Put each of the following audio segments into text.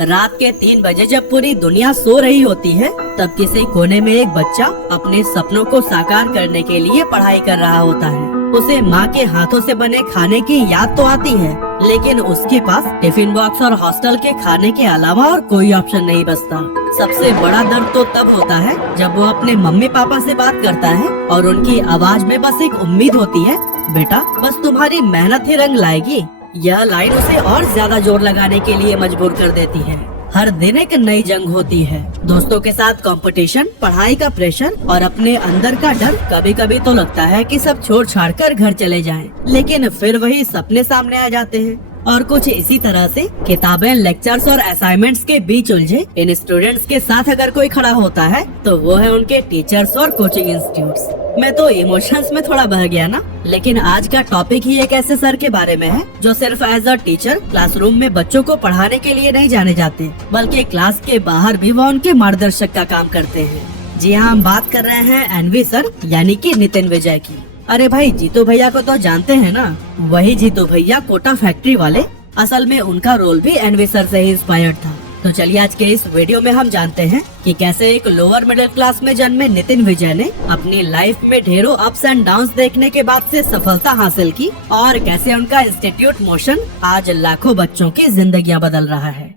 रात के 3 बजे जब पूरी दुनिया सो रही होती है, तब किसी कोने में एक बच्चा अपने सपनों को साकार करने के लिए पढ़ाई कर रहा होता है। उसे माँ के हाथों से बने खाने की याद तो आती है, लेकिन उसके पास टिफिन बॉक्स और हॉस्टल के खाने के अलावा और कोई ऑप्शन नहीं बचता। सबसे बड़ा दर्द तो तब होता है जब वो अपने मम्मी पापा से बात करता है और उनकी आवाज में बस एक उम्मीद होती है, बेटा बस तुम्हारी मेहनत ही रंग लाएगी। यह लाइन उसे और ज्यादा जोर लगाने के लिए मजबूर कर देती है। हर दिन एक नई जंग होती है, दोस्तों के साथ कंपटीशन, पढ़ाई का प्रेशर और अपने अंदर का डर। कभी कभी तो लगता है कि सब छोड़ छाड़ कर घर चले जाएं, लेकिन फिर वही सपने सामने आ जाते हैं। और कुछ इसी तरह से किताबें, लेक्चर्स और असाइनमेंट्स के बीच उलझे इन स्टूडेंट्स के साथ अगर कोई खड़ा होता है तो वो है उनके टीचर्स और कोचिंग इंस्टीट्यूट्स। मैं तो इमोशंस में थोड़ा बह गया ना, लेकिन आज का टॉपिक ही एक ऐसे सर के बारे में है जो सिर्फ एज अ टीचर क्लासरूम में बच्चों को पढ़ाने के लिए नहीं जाने जाते, बल्कि क्लास के बाहर भी वो उनके मार्गदर्शक का काम करते हैं। जी हाँ, हम बात कर रहे हैं एनवी सर यानी कि नितिन विजय की। अरे भाई, जीतू भैया को तो जानते हैं ना, वही जीतू भैया कोटा फैक्ट्री वाले। असल में उनका रोल भी एनवी सर से ही इंस्पायर्ड था। तो चलिए आज के इस वीडियो में हम जानते हैं कि कैसे एक लोअर मिडिल क्लास में जन्मे नितिन विजय ने अपनी लाइफ में ढेरों अप्स एंड डाउन्स देखने के बाद से सफलता हासिल की और कैसे उनका इंस्टीट्यूट मोशन आज लाखों बच्चों की जिंदगियां बदल रहा है।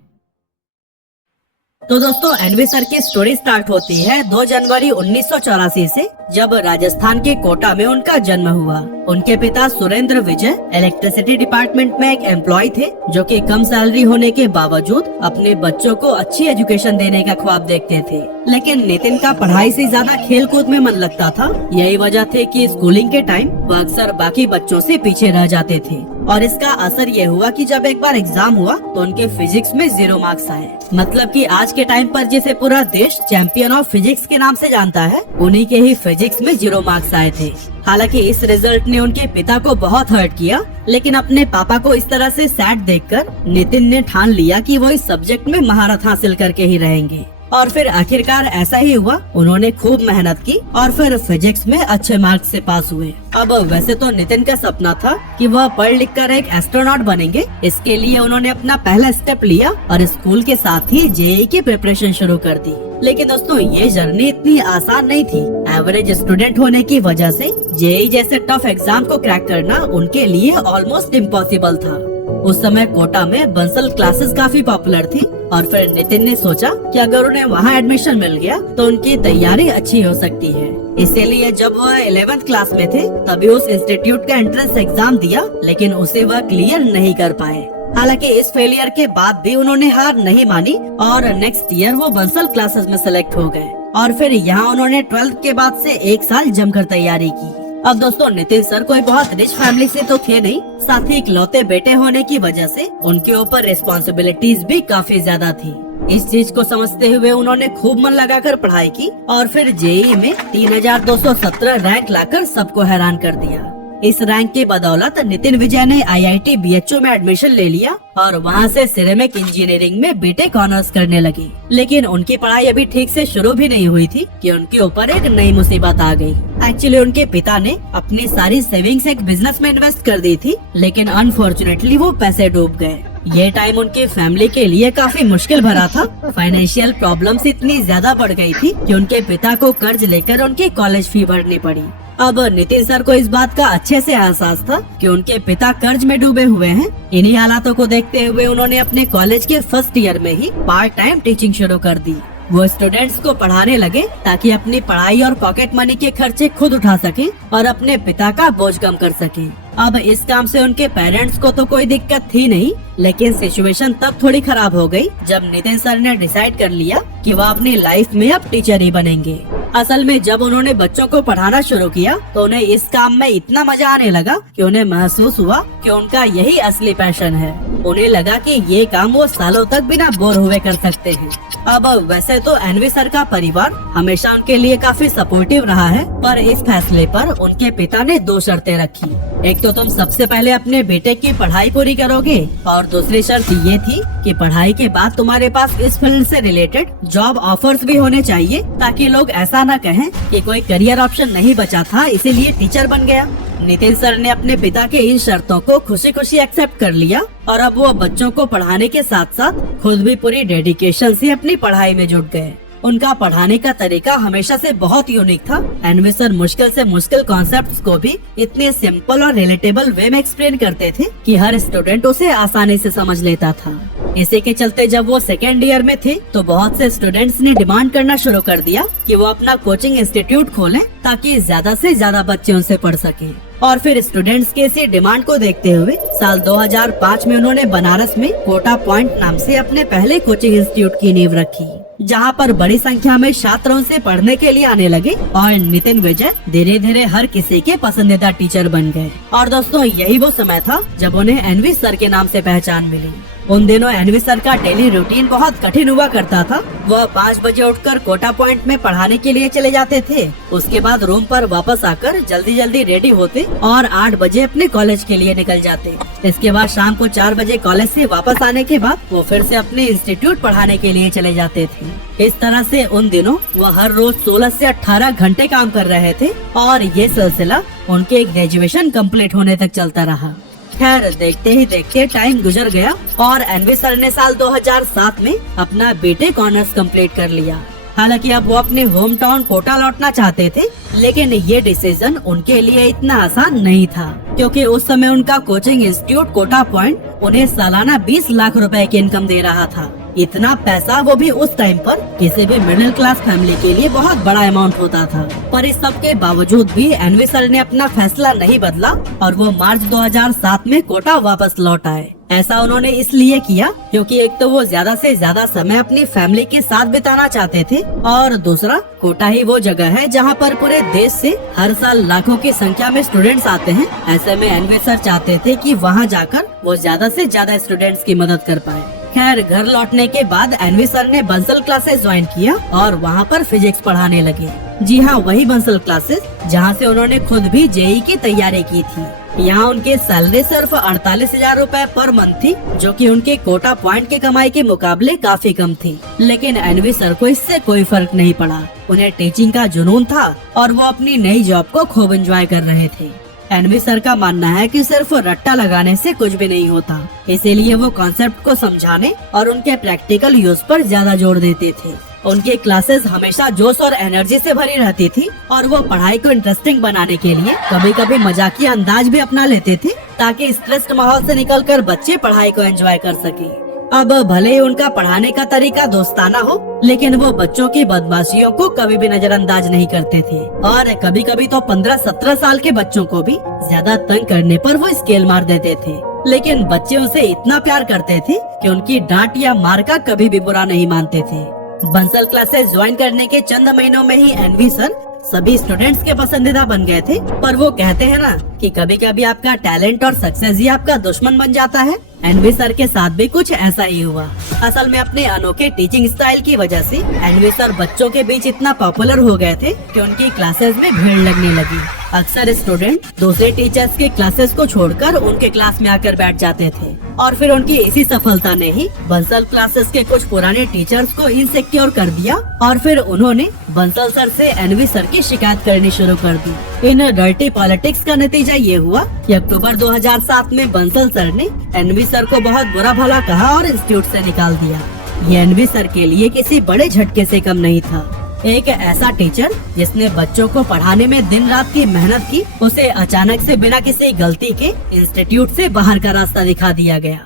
तो दोस्तों, एनवी सर की स्टोरी स्टार्ट होती है 2 जनवरी 1984 से, जब राजस्थान के कोटा में उनका जन्म हुआ। उनके पिता सुरेंद्र विजय इलेक्ट्रिसिटी डिपार्टमेंट में एक एम्प्लॉय थे, जो कि कम सैलरी होने के बावजूद अपने बच्चों को अच्छी एजुकेशन देने का ख्वाब देखते थे। लेकिन नितिन का पढ़ाई से ज्यादा खेल कूद में मन लगता था। यही वजह थी कि स्कूलिंग के टाइम वह अक्सर बाकी बच्चों से पीछे रह जाते थे। और इसका असर ये हुआ कि जब एक बार एग्जाम हुआ तो उनके फिजिक्स में 0 मार्क्स आए। मतलब कि आज के टाइम पर जिसे पूरा देश चैंपियन ऑफ फिजिक्स के नाम से जानता है, उन्हीं के ही फिजिक्स में 0 मार्क्स आए थे। हालांकि इस रिजल्ट ने उनके पिता को बहुत हर्ट किया, लेकिन अपने पापा को इस तरह से सैड देखकर नितिन ने ठान लिया कि वो इस सब्जेक्ट में महारत हासिल करके ही रहेंगे। और फिर आखिरकार ऐसा ही हुआ। उन्होंने खूब मेहनत की और फिर फिजिक्स में अच्छे मार्क्स से पास हुए। अब वैसे तो नितिन का सपना था कि वह पढ़ लिख कर एक एस्ट्रोनॉट बनेंगे। इसके लिए उन्होंने अपना पहला स्टेप लिया और स्कूल के साथ ही जेईई की प्रिपरेशन शुरू कर दी। लेकिन दोस्तों, ये जर्नी इतनी आसान नहीं थी। एवरेज स्टूडेंट होने की वजह से जेईई जैसे टफ एग्जाम को क्रैक करना उनके लिए ऑलमोस्ट इम्पॉसिबल था। उस समय कोटा में बंसल क्लासेस काफी पॉपुलर थी और फिर नितिन ने सोचा कि अगर उन्हें वहाँ एडमिशन मिल गया तो उनकी तैयारी अच्छी हो सकती है। इसीलिए जब वह 11th क्लास में थे तभी उस इंस्टीट्यूट का एंट्रेंस एग्जाम दिया, लेकिन उसे वह क्लियर नहीं कर पाए। हालांकि इस फेलियर के बाद भी उन्होंने हार नहीं मानी और नेक्स्ट ईयर वो बंसल क्लासेस में सेलेक्ट हो गए। और फिर यहाँ उन्होंने 12th के बाद से 1 साल जमकर तैयारी की। अब दोस्तों, नितिन सर कोई बहुत रिच फैमिली से तो थे नहीं, साथ ही इकलौते बेटे होने की वजह से उनके ऊपर रिस्पॉन्सिबिलिटीज भी काफी ज्यादा थी। इस चीज को समझते हुए उन्होंने खूब मन लगाकर पढ़ाई की और फिर जेईई में 3217 रैंक लाकर सबको हैरान कर दिया। इस रैंक की बदौलत नितिन विजय ने आईआईटी बीएचयू में एडमिशन ले लिया और वहां से सिरेमिक इंजीनियरिंग में बीटेक ऑनर्स करने लगी। लेकिन उनकी पढ़ाई अभी ठीक से शुरू भी नहीं हुई थी कि उनके ऊपर एक नई मुसीबत आ गई। एक्चुअली उनके पिता ने अपनी सारी सेविंग्स एक बिजनेस में इन्वेस्ट कर दी थी, लेकिन अनफॉर्चुनेटली वो पैसे डूब गए। ये टाइम उनकी फैमिली के लिए काफी मुश्किल भरा था। फाइनेंशियल प्रॉब्लम्स इतनी ज्यादा बढ़ गई थी कि उनके पिता को कर्ज लेकर उनकी कॉलेज फी भरनी पड़ी। अब नितिन सर को इस बात का अच्छे से एहसास था कि उनके पिता कर्ज में डूबे हुए हैं। इन्हीं हालातों को देखते हुए उन्होंने अपने कॉलेज के फर्स्ट ईयर में ही पार्ट टाइम टीचिंग शुरू कर दी। वो स्टूडेंट्स को पढ़ाने लगे ताकि अपनी पढ़ाई और पॉकेट मनी के खर्चे खुद उठा सके और अपने पिता का बोझ कम कर सके। अब इस काम से उनके पेरेंट्स को तो कोई दिक्कत थी नहीं, लेकिन सिचुएशन तब थोड़ी खराब हो गई जब नितिन सर ने डिसाइड कर लिया कि वह अपनी लाइफ में अब टीचर ही बनेंगे। असल में जब उन्होंने बच्चों को पढ़ाना शुरू किया तो उन्हें इस काम में इतना मजा आने लगा कि उन्हें महसूस हुआ कि उनका यही असली पैशन है। उन्हें लगा कि ये काम वो सालों तक बिना बोर हुए कर सकते हैं। अब वैसे तो एनवी सर का परिवार हमेशा उनके लिए काफी सपोर्टिव रहा है, पर इस फैसले पर उनके पिता ने 2 शर्तें रखी। एक तो तुम सबसे पहले अपने बेटे की पढ़ाई पूरी करोगे और दूसरी शर्त ये थी कि पढ़ाई के बाद तुम्हारे पास इस फील्ड से रिलेटेड जॉब ऑफर्स भी होने चाहिए, ताकि लोग ऐसा ऐसा न कहें कि कोई करियर ऑप्शन नहीं बचा था इसीलिए टीचर बन गया। नितिन सर ने अपने पिता के इन शर्तों को खुशी खुशी एक्सेप्ट कर लिया और अब वो बच्चों को पढ़ाने के साथ साथ खुद भी पूरी डेडिकेशन से अपनी पढ़ाई में जुट गए। उनका पढ़ाने का तरीका हमेशा से बहुत यूनिक था। एनवी सर मुश्किल से मुश्किल कॉन्सेप्ट्स को भी इतने सिंपल और रिलेटेबल वे में एक्सप्लेन करते थे कि हर स्टूडेंट उसे आसानी से समझ लेता था। इसी के चलते जब वो सेकेंड ईयर में थे तो बहुत से स्टूडेंट्स ने डिमांड करना शुरू कर दिया कि वो अपना कोचिंग इंस्टीट्यूट खोलें ताकि ज्यादा से ज्यादा बच्चे उनसे पढ़ सकें। और फिर स्टूडेंट्स के इसी डिमांड को देखते हुए साल 2005 में उन्होंने बनारस में कोटा पॉइंट नाम से अपने पहले कोचिंग इंस्टीट्यूट की नींव रखी, जहां पर बड़ी संख्या में छात्र उनसे पढ़ने के लिए आने लगे और नितिन विजय धीरे धीरे हर किसी के पसंदीदा टीचर बन गए। और दोस्तों यही वो समय था जब उन्हें एनवी सर के नाम से पहचान मिली। उन दिनों एनवी सर का डेली रूटीन बहुत कठिन हुआ करता था। वह 5 बजे उठकर कोटा पॉइंट में पढ़ाने के लिए चले जाते थे। उसके बाद रूम पर वापस आकर जल्दी जल्दी रेडी होते और 8 बजे अपने कॉलेज के लिए निकल जाते। इसके बाद शाम को 4 बजे कॉलेज से वापस आने के बाद वो फिर से अपने इंस्टीट्यूट पढ़ाने के लिए चले जाते थे। इस तरह से उन दिनों वह हर रोज 16 से 18 घंटे काम कर रहे थे और ये सिलसिला उनके ग्रेजुएशन कंप्लीट होने तक चलता रहा। खैर देखते ही देखते टाइम गुजर गया और एनवी सर ने साल 2007 में अपना बीटेक ऑनर्स कंप्लीट कर लिया। हालांकि अब वो अपने होम टाउन कोटा लौटना चाहते थे, लेकिन ये डिसीजन उनके लिए इतना आसान नहीं था, क्योंकि उस समय उनका कोचिंग इंस्टीट्यूट कोटा पॉइंट उन्हें सालाना 20 लाख रुपए की इनकम दे रहा था। इतना पैसा वो भी उस टाइम पर किसी भी मिडिल क्लास फैमिली के लिए बहुत बड़ा अमाउंट होता था। पर इस सब के बावजूद भी एनवी सर ने अपना फैसला नहीं बदला और वो मार्च 2007 में कोटा वापस लौट आए। ऐसा उन्होंने इसलिए किया क्योंकि एक तो वो ज्यादा से ज्यादा समय अपनी फैमिली के साथ बिताना चाहते थे और दूसरा कोटा ही वो जगह है जहाँ पर पूरे देश से हर साल लाखों की संख्या में स्टूडेंट्स आते हैं। ऐसे में एनवी सर चाहते थे कि वहाँ जाकर वो ज्यादा से ज्यादा स्टूडेंट्स की मदद कर पाए। खैर घर लौटने के बाद एनवी सर ने बंसल क्लासेस ज्वाइन किया और वहाँ पर फिजिक्स पढ़ाने लगे। जी हाँ, वही बंसल क्लासेस जहाँ से उन्होंने खुद भी जेई की तैयारी की थी। यहाँ उनके सैलरी सिर्फ 48,000 रूपए पर मंथ थी, जो कि उनके कोटा पॉइंट के कमाई के मुकाबले काफी कम थी। लेकिन एनवी सर को इससे कोई फर्क नहीं पड़ा। उन्हें टीचिंग का जुनून था और वो अपनी नई जॉब को खूब एंजॉय कर रहे थे। एनवी सर का मानना है कि सिर्फ रट्टा लगाने से कुछ भी नहीं होता, इसीलिए वो कॉन्सेप्ट को समझाने और उनके प्रैक्टिकल यूज पर ज्यादा जोर देते थे। उनकी क्लासेस हमेशा जोश और एनर्जी से भरी रहती थी और वो पढ़ाई को इंटरेस्टिंग बनाने के लिए कभी कभी मजाकिया अंदाज भी अपना लेते थे, ताकि स्ट्रेस्ड माहौल से निकलकर बच्चे पढ़ाई को एंजॉय कर सके। अब भले ही उनका पढ़ाने का तरीका दोस्ताना हो, लेकिन वो बच्चों की बदमाशियों को कभी भी नजरअंदाज नहीं करते थे और कभी कभी तो 15-17 साल के बच्चों को भी ज्यादा तंग करने पर वो स्केल मार देते थे। लेकिन बच्चे उनसे इतना प्यार करते थे कि उनकी डांट या मार का कभी भी बुरा नहीं मानते थे। बंसल क्लासेस ज्वाइन करने के चंद महीनों में ही एनवी सर सभी स्टूडेंट्स के पसंदीदा बन गए थे। पर वो कहते हैं ना कि कभी कभी आपका टैलेंट और सक्सेस ही आपका दुश्मन बन जाता है। एनवी सर के साथ भी कुछ ऐसा ही हुआ। असल में अपने अनोखे टीचिंग स्टाइल की वजह से एनवी सर बच्चों के बीच इतना पॉपुलर हो गए थे कि उनकी क्लासेस में भीड़ लगने लगी। अक्सर स्टूडेंट दूसरे टीचर्स के क्लासेस को छोड़कर उनके क्लास में आकर बैठ जाते थे और फिर उनकी इसी सफलता ने ही बंसल क्लासेस के कुछ पुराने टीचर्स को इनसिक्योर कर दिया और फिर उन्होंने बंसल सर से एनवी सर की शिकायत करनी शुरू कर दी। इन डर्टी पॉलिटिक्स का नतीजा ये हुआ कि अक्टूबर 2007 में बंसल सर ने एनवी सर को बहुत बुरा भला कहा और इंस्टीट्यूट से निकाल दिया। ये एनवी सर के लिए किसी बड़े झटके से कम नहीं था। एक ऐसा टीचर जिसने बच्चों को पढ़ाने में दिन रात की मेहनत की, उसे अचानक से बिना किसी गलती के इंस्टीट्यूट से बाहर का रास्ता दिखा दिया गया।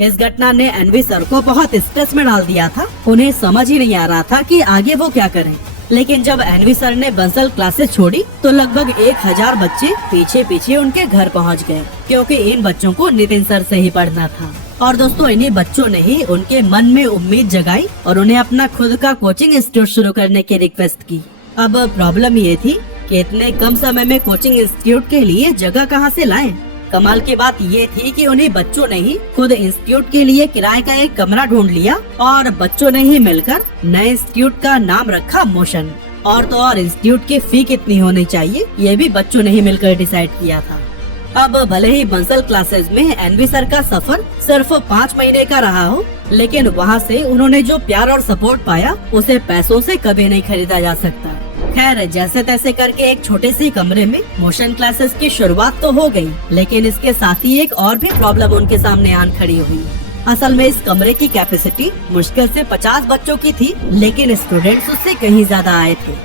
इस घटना ने एनवी सर को बहुत स्ट्रेस में डाल दिया था। उन्हें समझ ही नहीं आ रहा था कि आगे वो क्या करें। लेकिन जब एनवी सर ने बंसल क्लासेस छोड़ी तो लगभग 1000 बच्चे पीछे पीछे उनके घर पहुंच गए, क्योंकि इन बच्चों को नितिन सर से ही पढ़ना था। और दोस्तों इन्हीं बच्चों ने ही उनके मन में उम्मीद जगाई और उन्हें अपना खुद का कोचिंग इंस्टीट्यूट शुरू करने की रिक्वेस्ट की। अब प्रॉब्लम ये थी कि इतने कम समय में कोचिंग इंस्टीट्यूट के लिए जगह कहाँ से लाएं? कमाल की बात ये थी कि उन्हीं बच्चों ने ही खुद इंस्टीट्यूट के लिए किराए का एक कमरा ढूंढ लिया और बच्चों ने ही मिलकर नए इंस्टीट्यूट का नाम रखा मोशन। और तो और इंस्टीट्यूट की फी कितनी होनी चाहिए ये भी बच्चों ने ही मिलकर डिसाइड किया था। अब भले ही बंसल क्लासेस में एनवी सर का सफर सिर्फ 5 महीने का रहा हो, लेकिन वहाँ से उन्होंने जो प्यार और सपोर्ट पाया उसे पैसों से कभी नहीं खरीदा जा सकता। खैर जैसे तैसे करके एक छोटे से कमरे में मोशन क्लासेस की शुरुआत तो हो गई, लेकिन इसके साथ ही एक और भी प्रॉब्लम उनके सामने आन खड़ी हुई। असल में इस कमरे की कैपेसिटी मुश्किल से 50 बच्चों की थी, लेकिन स्टूडेंट्स उससे कहीं ज्यादा आए थे।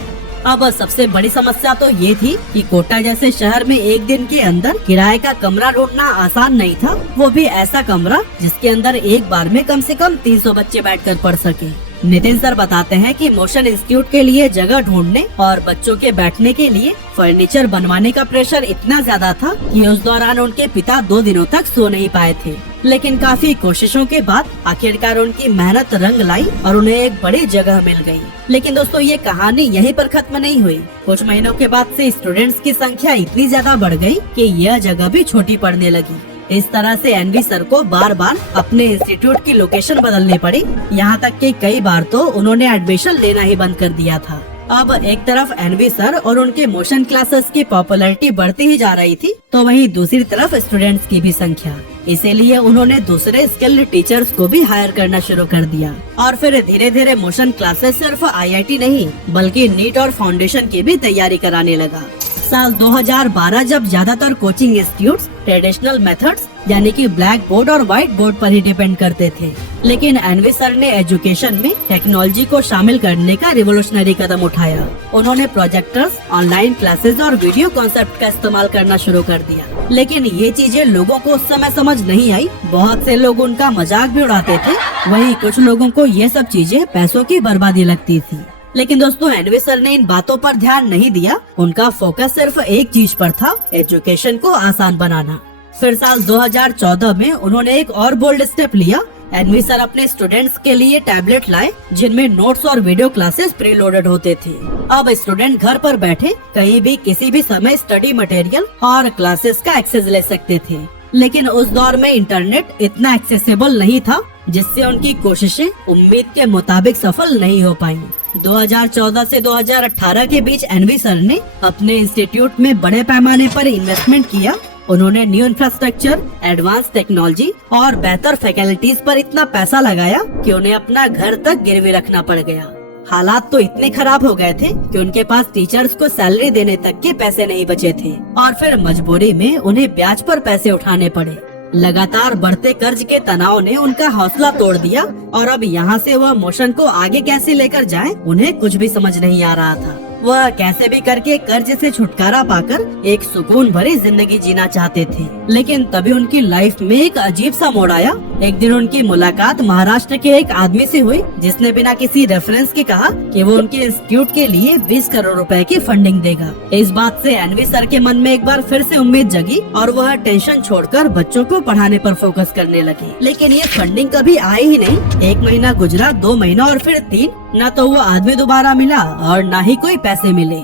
अब सबसे बड़ी समस्या तो ये थी कि कोटा जैसे शहर में एक दिन के अंदर किराए का कमरा ढूंढना आसान नहीं था, वो भी ऐसा कमरा जिसके अंदर एक बार में कम से कम 300 बच्चे बैठकर पढ़ सके। नितिन सर बताते हैं कि मोशन इंस्टीट्यूट के लिए जगह ढूंढने और बच्चों के बैठने के लिए फर्नीचर बनवाने का प्रेशर इतना ज्यादा था कि उस दौरान उनके पिता 2 दिनों तक सो नहीं पाए थे। लेकिन काफी कोशिशों के बाद आखिरकार उनकी मेहनत रंग लाई और उन्हें एक बड़ी जगह मिल गई। लेकिन दोस्तों ये कहानी यहीं पर खत्म नहीं हुई। कुछ महीनों के बाद से स्टूडेंट्स की संख्या इतनी ज्यादा बढ़ गई कि यह जगह भी छोटी पड़ने लगी। इस तरह से एनवी सर को बार बार अपने इंस्टीट्यूट की लोकेशन बदलनी पड़ी, यहाँ तक कि कई बार तो उन्होंने एडमिशन लेना ही बंद कर दिया था। अब एक तरफ एनवी सर और उनके मोशन क्लासेस की पॉपुलैरिटी बढ़ती ही जा रही थी, तो वहीं दूसरी तरफ स्टूडेंट्स की भी संख्या। इसीलिए उन्होंने दूसरे स्किल्ड टीचर्स को भी हायर करना शुरू कर दिया और फिर धीरे धीरे मोशन क्लासेस सिर्फ आईआईटी नहीं बल्कि नीट और फाउंडेशन की भी तैयारी कराने लगा। साल 2012 जब ज्यादातर कोचिंग इंस्टीट्यूट्स ट्रेडिशनल मेथड्स यानी कि ब्लैक बोर्ड और व्हाइट बोर्ड पर ही डिपेंड करते थे, लेकिन एनवी सर ने एजुकेशन में टेक्नोलॉजी को शामिल करने का रिवोल्यूशनरी कदम उठाया। उन्होंने प्रोजेक्टर्स, ऑनलाइन क्लासेस और वीडियो कॉन्सेप्ट का इस्तेमाल करना शुरू कर दिया। लेकिन ये चीजें लोगों को उस समय समझ नहीं आई। बहुत से लोग उनका मजाक भी उड़ाते थे, वहीं कुछ लोगों को ये सब चीजें पैसों की बर्बादी लगती थी। लेकिन दोस्तों एनवी सर ने इन बातों पर ध्यान नहीं दिया। उनका फोकस सिर्फ एक चीज पर था, एजुकेशन को आसान बनाना। फिर साल 2014 में उन्होंने एक और बोल्ड स्टेप लिया। एनवी सर अपने स्टूडेंट्स के लिए टैबलेट लाए जिनमें नोट्स और वीडियो क्लासेस प्रीलोडेड होते थे। अब स्टूडेंट घर पर बैठे कहीं भी किसी भी समय स्टडी मटेरियल और क्लासेस का एक्सेस ले सकते थे। लेकिन उस दौर में इंटरनेट इतना एक्सेसिबल नहीं था, जिससे उनकी कोशिशें उम्मीद के मुताबिक सफल नहीं हो पाई। 2014 से 2018 के बीच एनवी सर ने अपने इंस्टीट्यूट में बड़े पैमाने पर इन्वेस्टमेंट किया। उन्होंने न्यू इंफ्रास्ट्रक्चर, एडवांस टेक्नोलॉजी और बेहतर फैकल्टीज पर इतना पैसा लगाया कि उन्हें अपना घर तक गिरवी रखना पड़ गया। हालात तो इतने खराब हो गए थे कि उनके पास टीचर्स को सैलरी देने तक के पैसे नहीं बचे थे और फिर मजबूरी में उन्हें ब्याज पर पैसे उठाने पड़े। लगातार बढ़ते कर्ज के तनाव ने उनका हौसला तोड़ दिया और अब यहाँ से वह मोशन को आगे कैसे लेकर जाएं, उन्हें कुछ भी समझ नहीं आ रहा था। वह कैसे भी करके कर्ज से छुटकारा पाकर एक सुकून भरी जिंदगी जीना चाहते थे। लेकिन तभी उनकी लाइफ में एक अजीब सा मोड़ आया। एक दिन उनकी मुलाकात महाराष्ट्र के एक आदमी से हुई जिसने बिना किसी रेफरेंस के कहा कि वो उनके इंस्टीट्यूट के लिए 20 करोड़ रुपए की फंडिंग देगा। इस बात से एनवी सर के मन में एक बार फिर से उम्मीद जगी और वह टेंशन छोड़कर बच्चों को पढ़ाने पर फोकस करने लगे। लेकिन ये फंडिंग कभी आई ही नहीं। 1 महीना गुजरा, 2 महीना और फिर 3, न तो वो आदमी दोबारा मिला और न ही कोई पैसे मिले।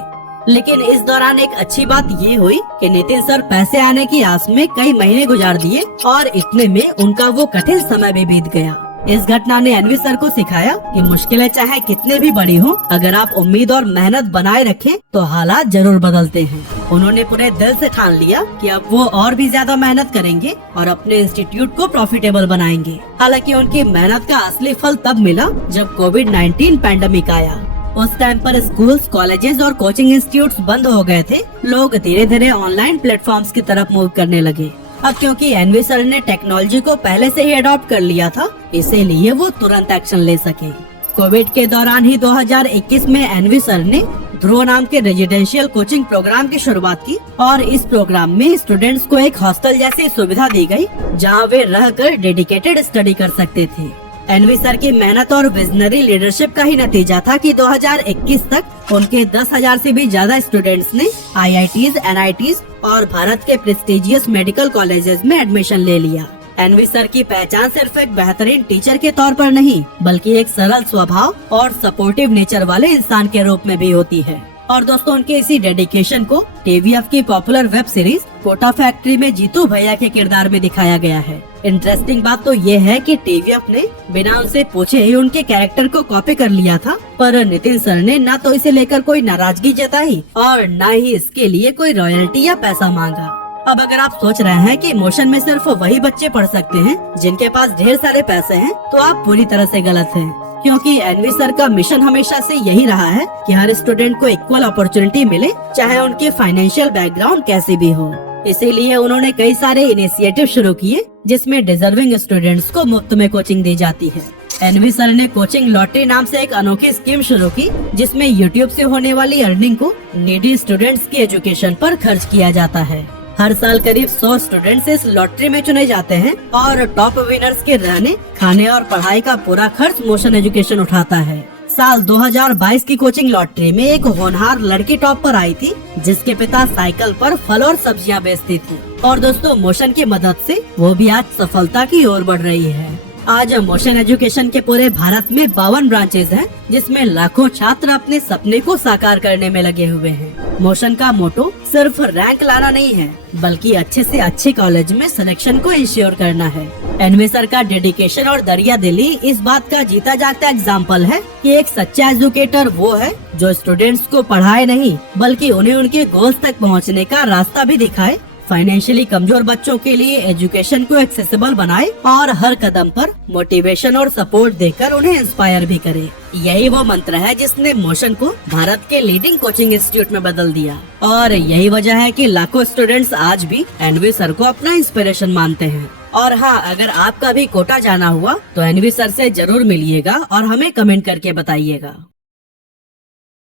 लेकिन इस दौरान एक अच्छी बात ये हुई कि नितिन सर पैसे आने की आस में कई महीने गुजार दिए और इतने में उनका वो कठिन समय भी बीत गया। इस घटना ने एनवी सर को सिखाया कि मुश्किलें चाहे कितने भी बड़ी हो, अगर आप उम्मीद और मेहनत बनाए रखें तो हालात जरूर बदलते हैं। उन्होंने पूरे दिल से ठान लिया कि अब वो और भी ज्यादा मेहनत करेंगे और अपने इंस्टीट्यूट को प्रॉफिटेबल बनाएंगे। हालांकि उनकी मेहनत का असली फल तब मिला जब कोविड-19 पैंडेमिक आया। उस टाइम पर स्कूल्स, कॉलेजेस और कोचिंग इंस्टीट्यूट्स बंद हो गए थे। लोग धीरे धीरे ऑनलाइन प्लेटफॉर्म्स की तरफ मूव करने लगे। अब क्योंकि एनवी सर ने टेक्नोलॉजी को पहले से ही अडॉप्ट कर लिया था, इसीलिए वो तुरंत एक्शन ले सके। कोविड के दौरान ही 2021 में एनवी सर ने ध्रुव नाम के रेजिडेंशियल कोचिंग प्रोग्राम की शुरुआत की और इस प्रोग्राम में स्टूडेंट्स को एक हॉस्टल जैसी सुविधा दी गई जहां वे रहकर डेडिकेटेड स्टडी कर सकते थे। एनवी सर की मेहनत और विजनरी लीडरशिप का ही नतीजा था कि 2021 तक उनके 10,000 से भी ज्यादा स्टूडेंट्स ने आईआईटीज, एनआईटीज और भारत के प्रेस्टिजियस मेडिकल कॉलेजेस में एडमिशन ले लिया। एनवी सर की पहचान सिर्फ एक बेहतरीन टीचर के तौर पर नहीं बल्कि एक सरल स्वभाव और सपोर्टिव नेचर वाले इंसान के रूप में भी होती है। और दोस्तों उनके इसी डेडिकेशन को टीवीएफ की popular web series Kota factory में जीतू भैया के किरदार में दिखाया गया है। इंटरेस्टिंग बात तो ये है कि टीवीएफ ने बिना उनसे पूछे ही उनके कैरेक्टर को कॉपी कर लिया था, पर नितिन सर ने न तो इसे लेकर कोई नाराजगी जताई और न ही इसके लिए कोई रॉयल्टी या पैसा मांगा। अब अगर आप सोच रहे हैं कि मोशन में सिर्फ वही बच्चे पढ़ सकते हैं जिनके पास ढेर सारे पैसे हैं, तो आप पूरी तरह से गलत हैं। क्योंकि एनवी सर का मिशन हमेशा से यही रहा है कि हर स्टूडेंट को इक्वल अपॉर्चुनिटी मिले, चाहे उनकी फाइनेंशियल बैकग्राउंड कैसी भी हो। इसीलिए उन्होंने कई सारे इनिशिएटिव शुरू किए जिसमें डिजर्विंग स्टूडेंट्स को मुफ्त में कोचिंग दी जाती है। एनवी सर ने कोचिंग लॉटरी नाम से एक अनोखी स्कीम शुरू की जिसमें यूट्यूब से होने वाली अर्निंग को नीडी स्टूडेंट्स की एजुकेशन पर खर्च किया जाता है। हर साल करीब 100 स्टूडेंट्स इस लॉटरी में चुने जाते हैं और टॉप विनर्स के रहने, खाने और पढ़ाई का पूरा खर्च मोशन एजुकेशन उठाता है। साल 2022 की कोचिंग लॉटरी में एक होनहार लड़की टॉप पर आई थी जिसके पिता साइकिल पर फल और सब्जियां बेचती थी। और दोस्तों, मोशन की मदद से वो भी आज सफलता की ओर बढ़ रही है। आज मोशन एजुकेशन के पूरे भारत में 52 ब्रांचेज हैं जिसमें लाखों छात्र अपने सपने को साकार करने में लगे हुए हैं। मोशन का मोटो सिर्फ रैंक लाना नहीं है बल्कि अच्छे से अच्छे कॉलेज में सिलेक्शन को इंश्योर करना है। एनवी सर का डेडिकेशन और दरिया दिली इस बात का जीता जागता एग्जाम्पल है कि एक सच्चा एजुकेटर वो है जो स्टूडेंट्स को पढ़ाए नहीं बल्कि उन्हें उनके गोल्स तक पहुँचने का रास्ता भी दिखाए, फाइनेंशियली कमजोर बच्चों के लिए एजुकेशन को एक्सेसिबल बनाए और हर कदम पर मोटिवेशन और सपोर्ट देकर उन्हें इंस्पायर भी करे। यही वो मंत्र है जिसने मोशन को भारत के लीडिंग कोचिंग इंस्टीट्यूट में बदल दिया और यही वजह है कि लाखों स्टूडेंट्स आज भी एनवी सर को अपना इंस्पिरेशन मानते हैं। और हाँ, अगर आपका भी कोटा जाना हुआ तो एनवी सर से जरूर मिलिएगा और हमें कमेंट करके बताइएगा।